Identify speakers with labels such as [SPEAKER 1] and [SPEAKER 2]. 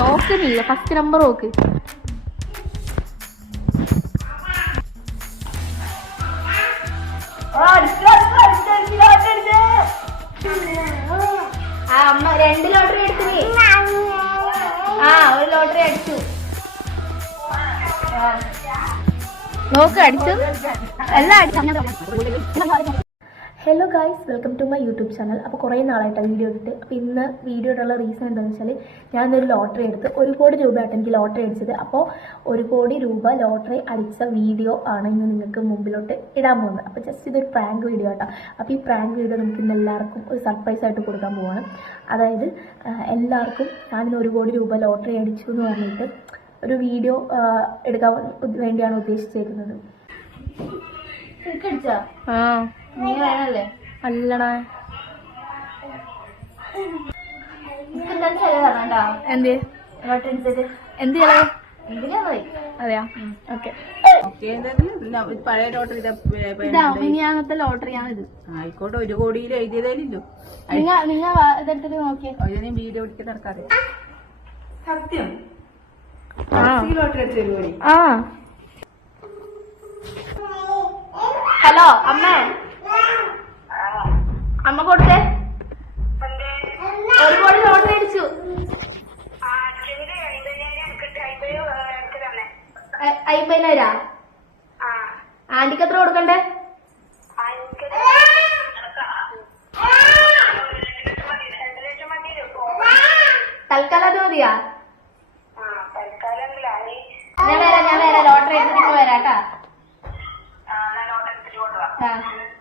[SPEAKER 1] നോക്ക്. നീ first number നോക്ക് അമ്മ രണ്ട് ലോട്ടറി ആ ഒരു ലോട്ടറി അടിച്ചു. നോക്ക് അടിച്ചു? എല്ലാം അടിച്ചു. Hello guys welcome to my YouTube channel അപ്പോൾ കുറേ നാളായിട്ടാണ് വീഡിയോ ഇട്ടിട്ട്. അപ്പോൾ ഇന്ന് വീഡിയോ ഇടാനുള്ള റീസൺ എന്താണെന്ന് വെച്ചാൽ ഞാനൊരു ലോട്ടറി എടുത്ത് ഒരു കോടി രൂപയായിട്ട് എനിക്ക് ലോട്ടറി അടിച്ചത്. അപ്പോൾ ഒരു കോടി രൂപ ലോട്ടറി അടിച്ച വീഡിയോ ആണ് ഇന്ന് നിങ്ങൾക്ക് മുമ്പിലോട്ട് ഇടാൻ പോകുന്നത്. അപ്പോൾ ജസ്റ്റ് ഇതൊരു പ്രാങ്ക് വീഡിയോ ആട്ടോ. അപ്പോൾ ഈ പ്രാങ്ക് വീഡിയോ നമുക്ക് ഇന്ന് എല്ലാവർക്കും ഒരു സർപ്രൈസ് ആയിട്ട് കൊടുക്കാൻ പോവാണ്. അതായത് എല്ലാവർക്കും ഞാനിന്ന് ഒരു കോടി രൂപ ലോട്ടറി അടിച്ചു എന്ന് പറഞ്ഞിട്ട് ഒരു വീഡിയോ എടുക്കാൻ വേണ്ടിയാണ് ഉദ്ദേശിച്ചേക്കുന്നത്. അടിച്ചാ
[SPEAKER 2] ആ. അല്ലടാ. എന്ത്? എന്ത് അതെയാ? ഓക്കെ.
[SPEAKER 3] പഴയ ലോട്ടറി ഇതാ പിന്നെ പിന്നെ
[SPEAKER 2] ഇതാ മിനിയാന്നത്തെ ലോട്ടറിയാണിത്
[SPEAKER 3] ആയിക്കോട്ടെ ഒരു കോടിയിൽ എഴുതിയതല്ലോ
[SPEAKER 2] നിങ്ങൾ നിങ്ങ ഇതെടുത്തിട്ട് നോക്കിയേ.
[SPEAKER 3] അതിന് വീഡിയോ പിടിക്കാൻ നടക്കാതെ സത്യം.
[SPEAKER 2] ആ.
[SPEAKER 3] ലോട്ടറി അടിച്ചു ഒരു കോടി
[SPEAKER 2] ആ.
[SPEAKER 1] ഹലോ അമ്മ. അമ്മ കൊടുത്തേ. ഒരു കോടി ലോട്ടറി മേടിച്ചു. അ- അയ്മ്പതിനായിരാ? ആന്റിക്ക് എത്ര കൊടുക്കണ്ടേ? തൽക്കാലം അത് മതിയാ. 来